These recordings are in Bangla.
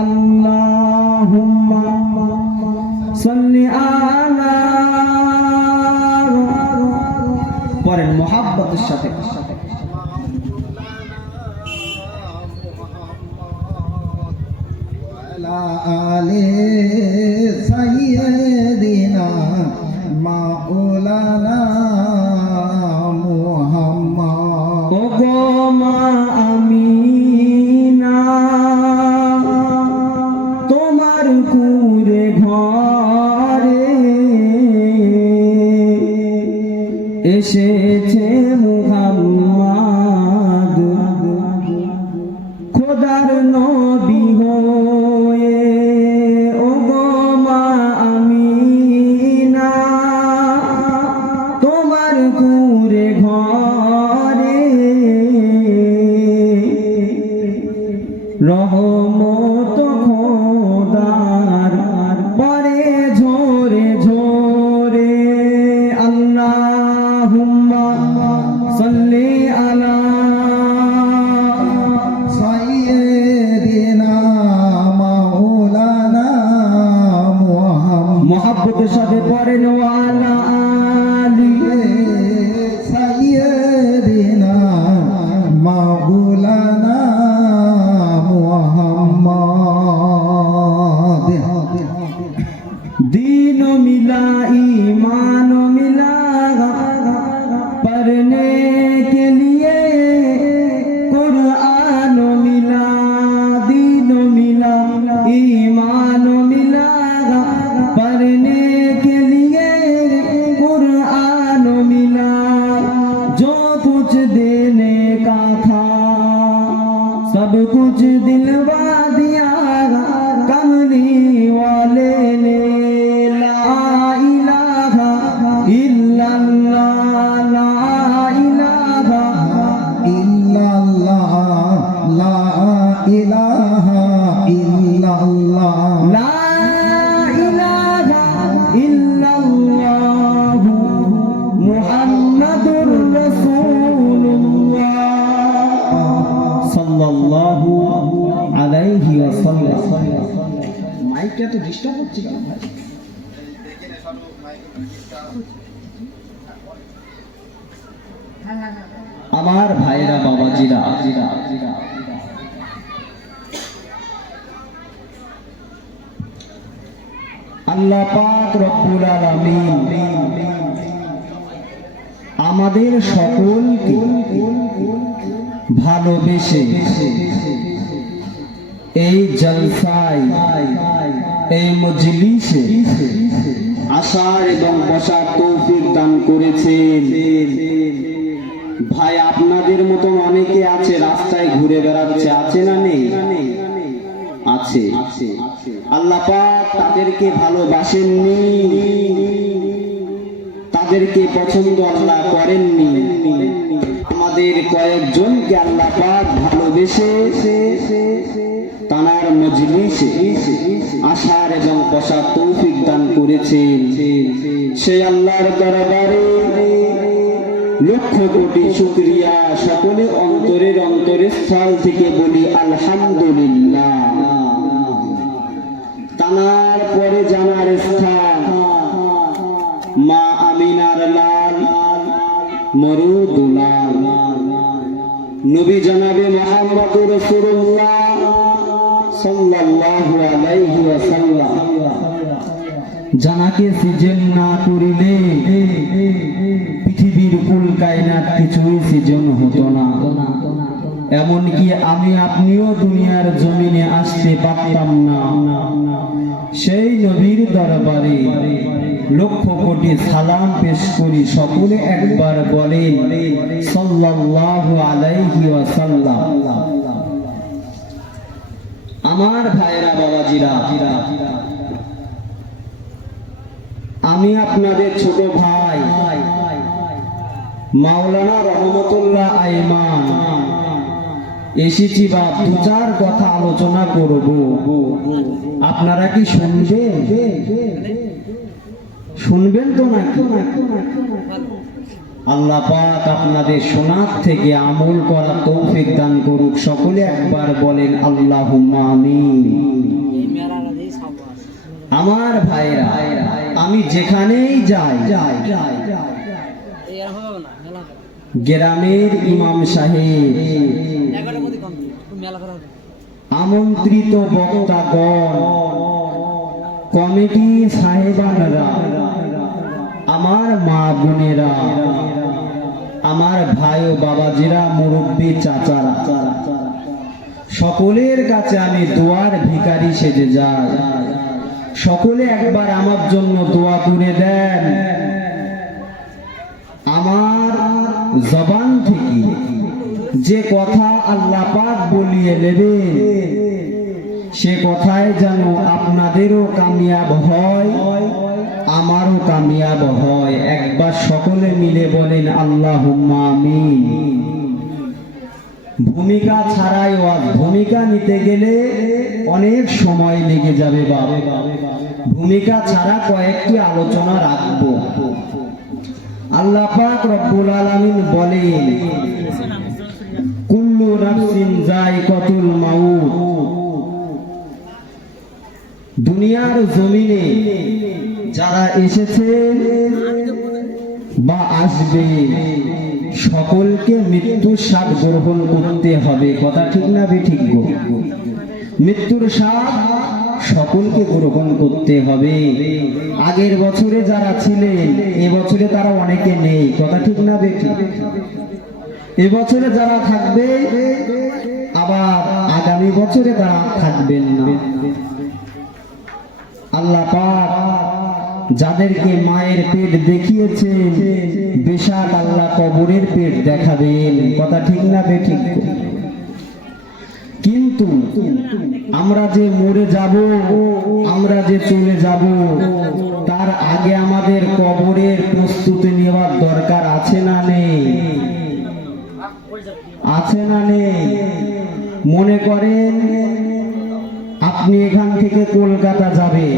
আল্লাহুম্মা সাল্লি আলা পরেন মুহাব্বতের সাথে আলে সাইয়্যিদিনা মাওলানা মুহাম্মদ। ও গো মা আমিনা তোমার কুরে ঘরে এসেছে মুহাম্মদ খোদার নবী হয়ে। ও গো মা আমিনা তোমার কুরে ঘরে রহমত খোদার পরে ঝরে ঝরে। আল্লাহুম্মা সাল্লি আলা সাইয়্যিদিনা মাওলানা মুহাম্মদ। মুহাব্বতের সাথে পড়েন ওয়ালা আলি সাইয়্যিদিনা মাওলানা মুহাম্মদ। दीन मिला ईमान मिला पढ़ने के लिए कुरान मिला। दीन मिला ईमान मिला पढ़ने के लिए कुरान मिला। जो कुछ देने का था सब कुछ दिलवा दिया कमली वाले ने। ला इलाहा इल्लल्लाह ला इलाहा ইল্লাল্লাহ লা ইলাহা ইল্লাল্লাহ লা ইলাহা ইল্লাল্লাহ মুহাম্মাদুর রাসূলুল্লাহ সাল্লাল্লাহু আলাইহি ওয়াসাল্লাম। মাইকটা তো ডিস্টার্ব হচ্ছে কেন ভাই? আমার ভাইরা বাবাজিরা আল্লাহ পাক রব্বুল আলামিন আমাদের সকলকে ভালোবেসে এই জলসায় এই মজলিসে আসার এবং বসার তৌফিক দান করেছেন। ভাই আপনাদের মতন অনেকে আছে রাস্তায় ঘুরে বেড়াচ্ছে, আছে না নেই? আছে। আল্লাহ পাক তাদেরকে ভালোবাসেননি, তাদেরকে পছন্দ আল্লাহ করেননি। আমাদের কয়েকজনকে আল্লাহ পাক ভালোবেসে তানার মজলিসে আসার এবং বসার তৌফিক দান করেছেন। সেই আল্লাহর দরবারে লক্ষ কোটি শুকরিয়া। সকলে অন্তরের অন্তরস্থল থেকে বলি আলহামদুলিল্লাহ। তানার পরে জানার স্থান মা আমিনার লাল মরুদুলাল নবী জনাবে মুহাম্মদুর রাসূলুল্লাহ সাল্লাল্লাহু আলাইহি ওয়াসাল্লাম। জানাকে সৃজন না করিলে পৃথিবীর কুল কায়নাত কিছুই সৃজন হতো না। এমনকি আমি আপনিও দুনিয়ার জমিনে আসতে পারতাম না। সেই নবীর দরবারে লক্ষ কোটি সালাম পেশ করি। সকলে একবার বলেন সাল্লাল্লাহু আলাইহি ওয়াসাল্লাম। আমার ভাইরা বাবাজিরা, আমি আপনাদের ছোট ভাই মাওলানা রহমতুল্লাহ আইমান এসেছি বা দু চার কথা আলোচনা করব। আপনারা কি শুনবেন তো নাকি? আল্লাহ পাক আপনাদের শোনার থেকে আমল করা তৌফিক দান করুক। সকলে একবার বলেন আল্লাহুম্মা আমিন। আমার ভাইরা, আমি যেখানেই যাই, গ্রামের ইমাম সাহেব, আমন্ত্রিত বক্তাগণ, কমিটি সাহেবানরা, আমার মা বোনেরা, আমার ভাই ও বাবাজিরা, মুরব্বী চাচারা, সকলের কাছে আমি দোয়ার ভিখারি সেজে যাই। সকলে একবার আমার জন্য দোয়া করে দেন। আমার জবান থেকে যে কথা আল্লাহ পাক বলিয়ে নেবেন, সে কথায় যেন আপনাদেরও কামিয়াব হয়, আমারও কামিয়াব হয়। একবার সকলে মিলে বলেন আল্লাহুম্মা আমিন। ভূমিকা ছাড়াই ভূমিকা নিতে গেলে অনেক সময় লেগে যাবে বাবা। ভূমিকা ছাড়া কয়েকটি আলোচনা রাখবো। আল্লাহ পাক রব্বুল আলামিন বলেন, কুল্লু নাফসিন যায়িকাতুল মাউত। দুনিয়ার জমিনে যারা এসেছেন বা আসবে, সকলকে মৃত্যুর স্বাদ গ্রহণ করতে হবে। কথা ঠিক না বেঠিক গো? মৃত্যুর স্বাদ সকলকে গ্রহণ করতে হবে। আগের বছরে যারা ছিলেন, এবছরে তারা অনেকে নেই। কথা ঠিক না বেঠিক? এবছরে যারা থাকবে, আবার আগামী বছরে তারা থাকবেন না। আল্লাহ পাক যাদেরকে মায়ের পেট দেখিয়েছেন, বেশাক আল্লাহ কবরের পেট দেখাবেন। কথা ঠিক না বেঠিক? কিন্তু আমরা যে মরে যাব, আমরা যে চলে যাব, তার আগে আমাদের কবরের প্রস্তুতি নেওয়ার দরকার আছে না নেই? আছে না নেই? মনে করেন আপনি এখান থেকে কলকাতা যাবে,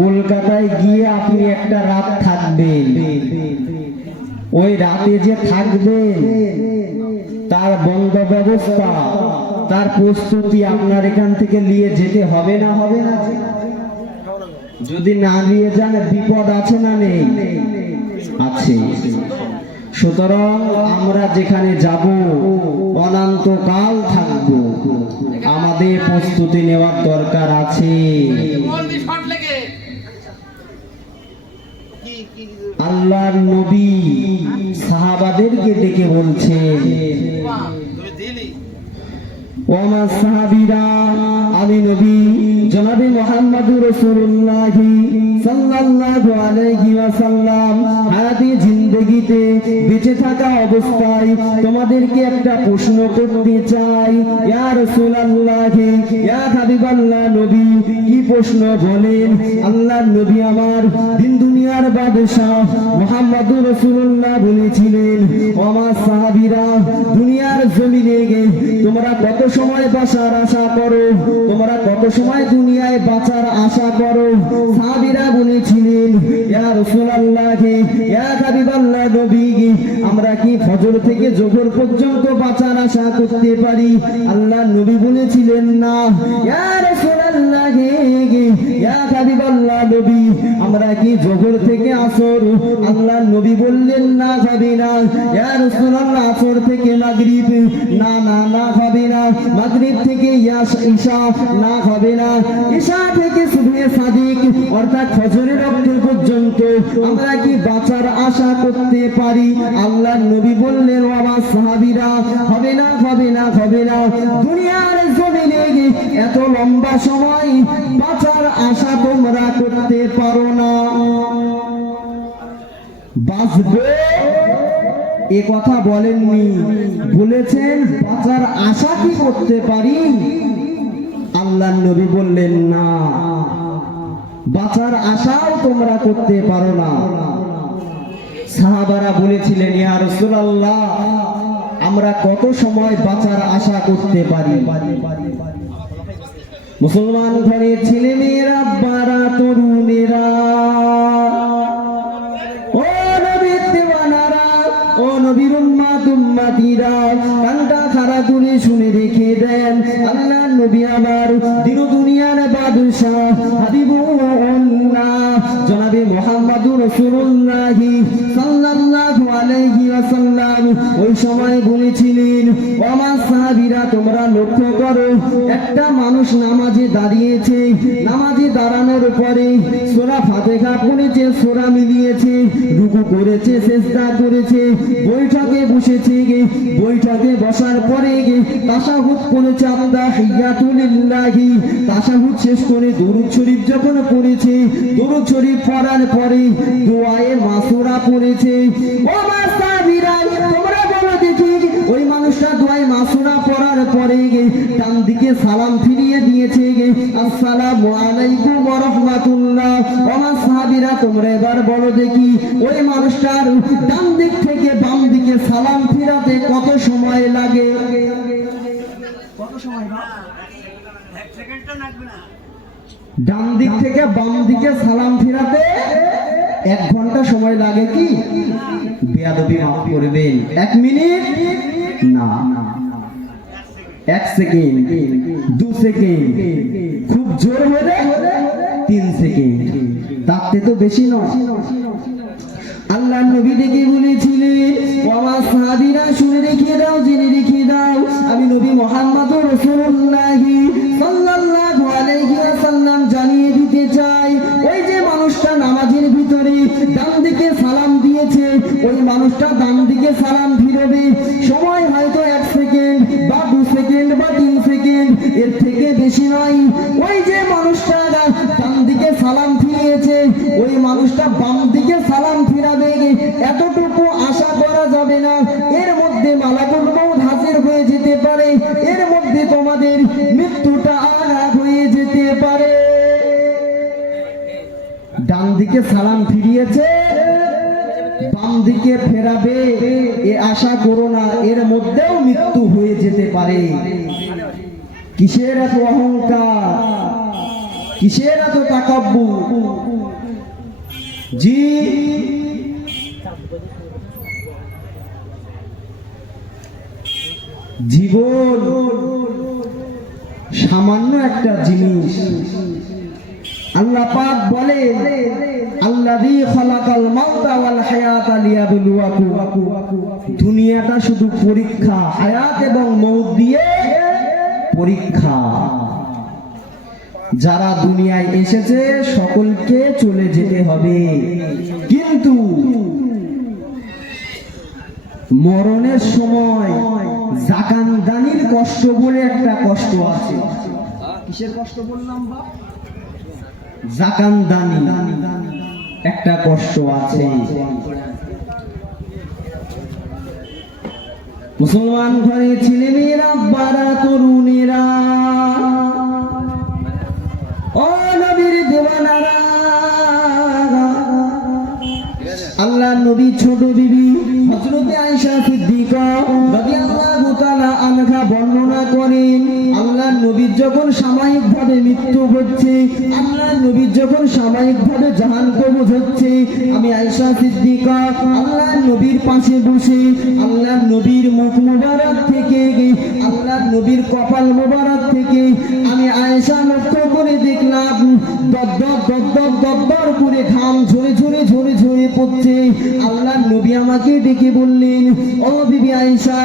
কলকাতায় গিয়ে আপনি একটা রাত থাকবেন। ওই রাতে যে থাকবেন, তার বন্ধ ব্যবস্থা, তার প্রস্তুতি আপনার এখান থেকে নিয়ে যেতে হবে না? হবে না? যদি না নিয়ে যান বিপদ আছে না নেই? আছে। সুতরাং আমরা যেখানে যাব, অনন্তকাল থাকব, আমাদের প্রস্তুতি নেওয়ার দরকার আছে। আল্লাহর নবী সাহাবাদেরকে ডেকে বলছেন, ও আমার সাহাবীরা, আমি নবী জনাবে মুহাম্মদুর রাসূলুল্লাহ সাল্লাল্লাহু আলাইহি ওয়াসাল্লাম হায়াতে জিন্দেগিতে বেঁচে থাকা অবস্থায় তোমাদেরকে একটা প্রশ্ন করতে চাই। ইয়া রাসূলুল্লাহ, ইয়া হাবিবাল্লাহ নবী, কি প্রশ্ন বলেন? আল্লাহর নবী আমার দিন দুনিয়ার বাদশাহ মুহাম্মদুর রাসূলুল্লাহ বলেছিলেন, ও আমার সাহাবীরা, দুনিয়ার জমিনে তোমরা কত সময় বাঁচার আশা করো? তোমরা কত সময় দুনিয়ায় বাঁচার আশা করো? সাহাবীরা বলেছিলেন, ইয়া রাসূলুল্লাহ, ইয়া হাবিবাল্লাহ নবী, আমরা কি ফজর থেকে জোহর পর্যন্ত বাঁচার আশা করতে পারি? আল্লাহর নবী বলেছিলেন, না। ইয়া রাসূলুল্লাহ, ইয়া হাবিবাল্লাহ নবী, আমরা কি জোহর থেকে আসর? আল্লাহর নবী বললেন, না, হবে না। ইয়া রাসূলুল্লাহ, আসর থেকে মাগরিব? না না না, হবে না। মাগরিব থেকে ঈশা? না, হবে না। ঈশা থেকে সুবহে সাদিক অর্থাৎ ফজরের ওয়াক্ত পর্যন্ত আমরা কি বাঁচার আশা করতে পারি? আল্লাহর নবী বললেন, ও আমার সাহাবীরা, হবে না, হবে না, হবে না। দুনিয়ার জমিনে এত লম্বা সময় বাঁচার আশা তোমরা করতে পারো না। বাঁচবে এ কথা বলেননি, বলেছেন বাঁচার আশা কি করতে পারি? আল্লাহর নবী বললেন, না, বাঁচার আশাও তোমরা করতে পারো না। সাহাবারা বলেছিলেন, ইয়া রাসূলুল্লাহ, আমরা কত সময় বাঁচার আশা করতে পারি? মুসলমান ঘরের ছেলে মেয়েরা, বারা তরুণেরা, ও নবীতে উম্মতিরা কানটা খাড়া করে শুনে রেখে দেন। আল্লাহ নবী আমার দিন দুনিয়ার বাদশাহ হাবিবুল্লাহ জনাবে মুহাম্মদুর রাসূলুল্লাহ সাল্লাল্লাহু আলাইহি ওয়াসাল্লাম ওই সময় বলেছিলেন, ও আমার সাহাবীরা তোমরা লক্ষ্য করো, একটা মানুষ নামাজে দাঁড়িয়েছে, নামাজে দাঁড়ানোর পরে সূরা ফাতিহা পড়েছে, সূরা মিলিয়েছে, রুকু করেছে, সিজদা করেছে, বৈঠকে বসেছে, বৈঠকে বসার পরে তাশাহুদ করেছে, আত্তাহিয়াতু লিল্লাহি, তাশাহুদ শেষ করে দরুদ শরীফ যখন পড়েছে, দরুদ শরীফ পড়ার পরে দোয়ায়ে মাসুরা পড়েছে। ও আমার সাহাবীরা তোমরা বলো দেখি, ওই মানুষটা দোয়ায়ে মাসুরা পড়ার পরে ডান দিকে সালাম ফিরিয়ে দিয়েছে, আসসালামু আলাইকুম ওয়া রাহমাতুল্লাহ। ও আমার সাহাবীরা তোমরা এবার বলো দেখি, ওই মানুষটার ডান দিক থেকে বাম দিকে সালাম ফিরাতে কত সময় লাগে? কত সময়? ডান দিক থেকে বাম দিকে সালাম ফিরাতে 1 ঘন্টা সময় লাগে কি? বেয়াদবি মাফ করবেন, 1 মিনিট না, 1 সেকেন্ড, 2 সেকেন্ড, খুব জোর হলে 3 সেকেন্ড, তার থেকে তো বেশি নয়। আল্লাহ নবী ডেকে বলেছিলেন, ও আমার সাহাবীরা শুনে রেখে দাও, জেনে রেখে দাও, আমি নবী মুহাম্মদুর রাসূলুল্লাহ সাল্লাল্লাহু আলাইহি ওয়াসাল্লাম জানিয়ে দিতে চাই, ওই যে মানুষটা নামাজের ভিতরে ডান দিকে সালাম দিয়েছে, ওই মানুষটা ডান দিকে সালাম ফিরবে, সময় হয়তো 1 সেকেন্ড বা 2 সেকেন্ড বা 3 সেকেন্ড, এর থেকে বেশি নয়। ওই যে মানুষটা ডান দিকে সালাম ফিরিয়েছে, ওই মানুষটা বাম দিকে সালাম ফিরাবে, এতটুকু আশা করা যাবে না এর মধ্যে মালাকুল মউত হাজির হয়ে যেতে পারে, এর মধ্যে তোমাদের মৃত্যুটা আঘাত হয়ে যেতে পারে। ডান দিকে সালাম ফিরিয়েছে, বাম দিকে ফেরাবে, এ আশা করো না, এর মধ্যেও মৃত্যু হয়ে যেতে পারে। কিসের এত অহংকার, কিসের এত তাকাব্বুর? জি জীবন সামান্য একটা জিনিস। আল্লাহ পাক বলেন, আল্লাযী খালাকাল মাউতা ওয়াল হায়াতা লিয়াবলুয়াকুম, দুনিয়াটা শুধু পরীক্ষা, হায়াত এবং মউত দিয়ে পরীক্ষা। যারা দুনিয়ায় এসেছে সকলকে চলে যেতে হবে, কিন্তু মরণের সময় জাকানদানির কষ্ট বলে একটা কষ্ট আছে। কিসের কষ্ট বললাম? জাকানদানি একটা কষ্ট আছে। মুসলমান ঘরে ছেলেমেয়েরা, বারা তরুণেরা, ও নবীর দেওয়ানারা, আল্লাহ নবী ছোট বিবি হযরতে আয়েশা সিদ্দিকা রাদিয়াল্লাহু তাআলা আনহা বর্ণনা করেন, আল্লাহ নবীর যখন সাময়িকভাবে মৃত্যু হচ্ছে, আল্লাহ নবীর যখন সাময়িকভাবে জাহান কবজ হচ্ছে, আমি আয়েশা সিদ্দিকা আল্লাহ নবীর পাশে বসে আল্লাহ নবীর মুখ মুবারক থেকে, আল্লাহ নবীর কপাল মুবারক থেকে আমি আয়েশা লক্ষ্য করে দেখলাম দপদপ দপদপ দপদপ করে ঘাম ঝরে ঝরে ঝরে ঝরে পড়ছে। আল্লাহ নবী আমাকে ডেকে বললেন, ও বিবি আয়েশা,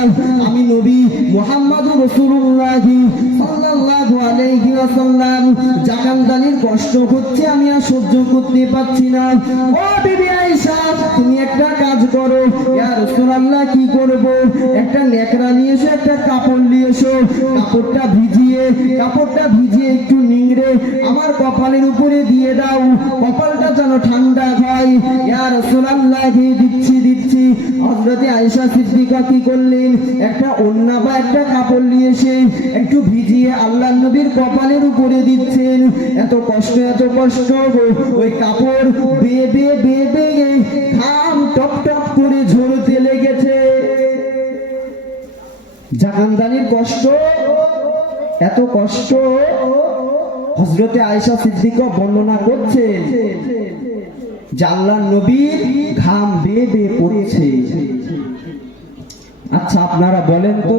আমি নবী মুহাম্মদুর রাসূলুল্লাহ সাল্লাল্লাহু আলাইহি ওয়াসাল্লাম জাকানদানির কষ্ট হচ্ছে, আমি আর সহ্য করতে পারছি না। ও বিবি আয়েশা, তুমি একটা কাজ করো। ইয়া রাসূলুল্লাহ, কি করব? একটা নেকড়া নিয়ে এসো, একটা কাপড় নিয়ে এসো, কাপড়টা ভিজিয়ে একটু নিংড়ে আমার কপালের উপরে দিয়ে দাও, কপালটা যেন ঠান্ডা হয়। ইয়া রাসূলুল্লাহ, দিচ্ছি। হযরতে আয়েশা সিদ্দিকা কি করলেন? একটা ওড়না বা একটা কাপড় নিয়ে এসে একটু ভিজিয়ে আল্লাহ নবীর কপালের উপরে দিচ্ছেন। এত কষ্ট ওই কাপড় বেয়ে বেয়ে ঘাম টপ টপ করে ঝরতে লেগেছে। জাকানদানির কষ্ট, এত কষ্ট হযরতে আয়েশা সিদ্দিকা বর্ণনা করছেন যে আল্লাহর নবীর ঘাম বেয়ে বেয়ে পড়ছে। আচ্ছা আপনারা বলেন তো,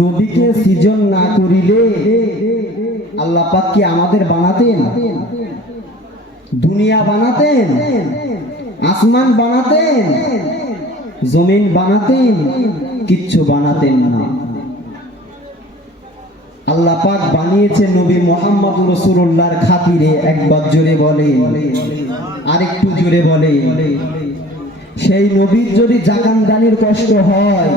নবীকে সৃজন না করিলে আল্লাহ পাক কি আমাদের বানাতেন? দুনিয়া বানাতেন, আসমান বানাতেন, জমিন বানাতেন? কিচ্ছু বানাতেন না। আল্লাহ পাক বানিয়েছে নবী মুহাম্মদ রাসূলুল্লাহর খাতিরে। একবার জোরে বলে, আরেকটু জোরে বলে। সেই নবীর যদি জাকানদানির কষ্ট হয়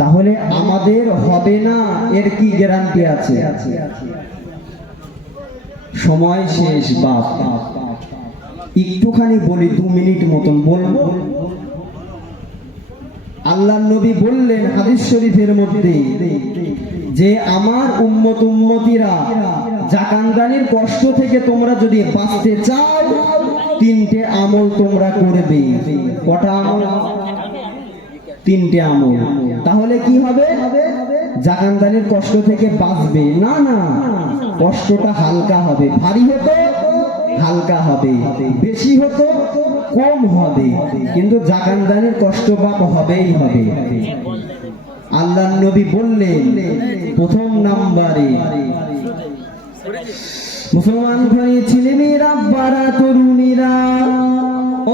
তাহলে আমাদের হবে না, এর কি গ্যারান্টি আছে? সময় শেষ বাপ, একটুখানি বলি, 2 মিনিট মতন বলবো। আল্লাহর নবী বললেন হাদিস শরীফের মধ্যে যে আমার উম্মতিরা জাকানদানির কষ্ট থেকে তোমরা যদি বাঁচতে চাও, 3টে আমল তোমরা করবে। কটা আমল? 3টে আমল। তাহলে কি হবে? জাকানদানির কষ্ট থেকে বাঁচবে না। না, কষ্টটা হালকা হবে। ভারী হতো হালকা হবে, বেশি হতো কম হবে, কিন্তু জাকানদানির কষ্ট বাপ হবেই হবে। আল্লাহর নবী বললেন প্রথম নাম্বারে মুসলমান ঘরে ছেলেমেয়েরা, বাড়া তরুণীরা,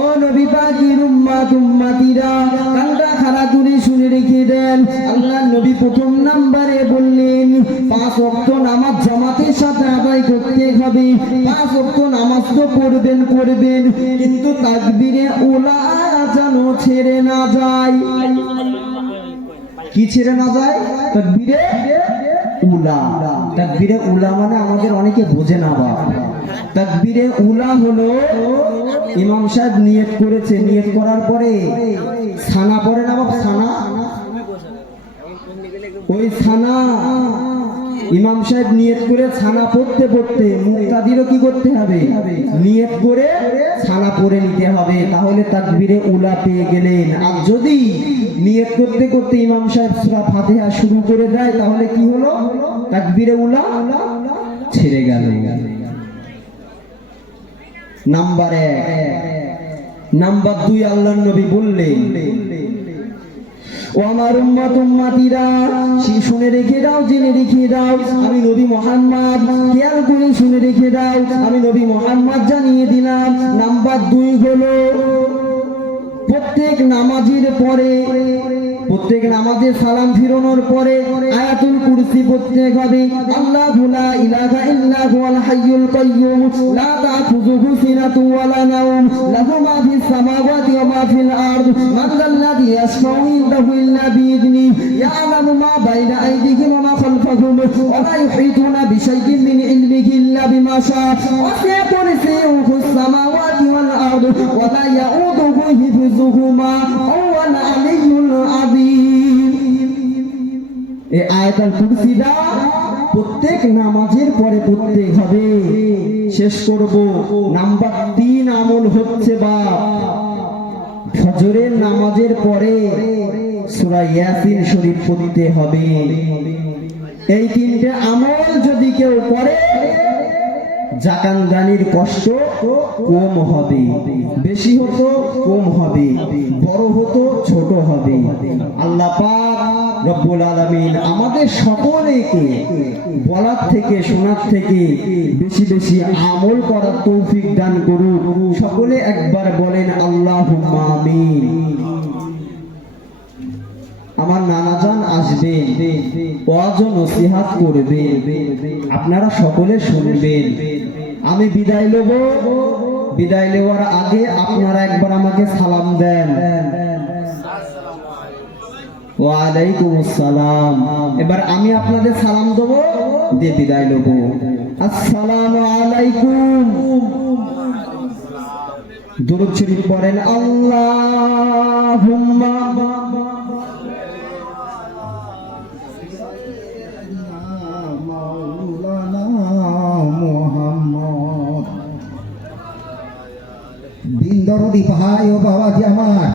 ও নবী পাকের উম্মতিরা, কানটা খাড়া করে শুনে রেখে দেন। আল্লাহর নবী প্রথম নাম্বারে বললেন 5 ওয়াক্ত নামাজ জামাতের সাথে আদায় করতে হবে। 5 ওয়াক্ত নামাজ তো পড়বেন, কিন্তু তাকবীরে উলা যেন ছেড়ে না যায়। কি ছেড়ে না যায়? তাকবীরে উলা। তাকবীরে উলা মানে আমাদের অনেকে বোঝে না বাপ। তাকবীরে উলা হলো ইমাম সাহেব নিয়ত করেছে, নিয়ত করার পরে ছানা পড়ে না বাপ, ছানা, ওই ছানা ইমাম সাহেব নিয়ত করে ছানা পড়তে মুক্তাদিরও কি করতে হবে? নিয়ত করে ছানা পড়ে নিতে হবে, তাহলে তাকবীরে উলা পেয়ে গেলেন। আর যদি নিয়ত করতে করতে ইমাম সাহেব সূরা ফাতিহা শুরু করে দেয়, তাহলে কি হলো? তাকবীরে উলা ছেড়ে গেল। নাম্বার 1। নাম্বার 2, আল্লাহর নবী বললেন ও আমার উম্মতিরা, শুনে রেখে দাও, জেনে রেখে দাও, আমি নবী মুহাম্মদ, খেয়াল করে শুনে রেখে দাও, আমি নবী মুহাম্মদ জানিয়ে দিলাম। নাম্বার 2 হলো প্রত্যেক নামাজে সালাম ফিরানোর পরে আয়াতুল কুরসি পড়তে হবে। আল্লাহু লা ইলাহা ইল্লা হুয়াল হাইয়ুল কাইয়্যুম লা তাখুযুহু সিনাতুন ওয়া লা নাওম লাহু মা ফিস সামাওয়াতি ওয়া মা ফিল আরদ মান যাল্লাযী ইয়াশফাউ ইনদাহু ইল্লা বিইذনিহি ইয়ালামু মা বাইনা আইদিহিম ওয়া মা খালফাহুম ওয়া লা ইউহীতুনা বিশাইইন মিন ইলমিহি ইল্লা বিমা শাআ ওয়াসি'a কুরসিয়্যুহুস সামাওয়াতি ওয়াল আরদ ওয়া লা ইয়াউদুহু হিফযুহুমা ওয়াল আলিয়্যুল আযীম। এই আয়াতুল কুরসিটা প্রত্যেক নামাজের পরে পড়তে হবে। শেষ করব। নাম্বার 3 আমল হচ্ছে ফজরের নামাজের পরে সূরা ইয়াসিন শরীফ পড়তে হবে। এই 3টে আমল যদি কেউ করে, জাকানদানির কষ্ট কম হবে, বেশি হতো কম হবে, বড় হতো ছোট হবে। আল্লাহ পাক রব্বুল আলামিন আমাদের সকলকে বলার থেকে শোনার থেকে বেশি বেশি আমল করার তৌফিক দান করুন। সকলে একবার বলেন আল্লাহুম্মা আমিন। আমার নানাজান আসবেন, ওয়াজ ও নসিহত করবে, আপনারা সকলে শুনবেন। আমি বিদায় নেব। বিদায় নেওয়ার আগে আপনারা একবার আমাকে সালাম দেন। ওয়ালাইকুম আসসালাম। এবার আমি আপনাদের সালাম দেব, দিয়ে বিদায় নেব। আসসালামু আলাইকুম। দুরূদ শরীফ পড়েন। আল্লাহুম্মা দিন দরদি ভাই ও বাবাজি আমার।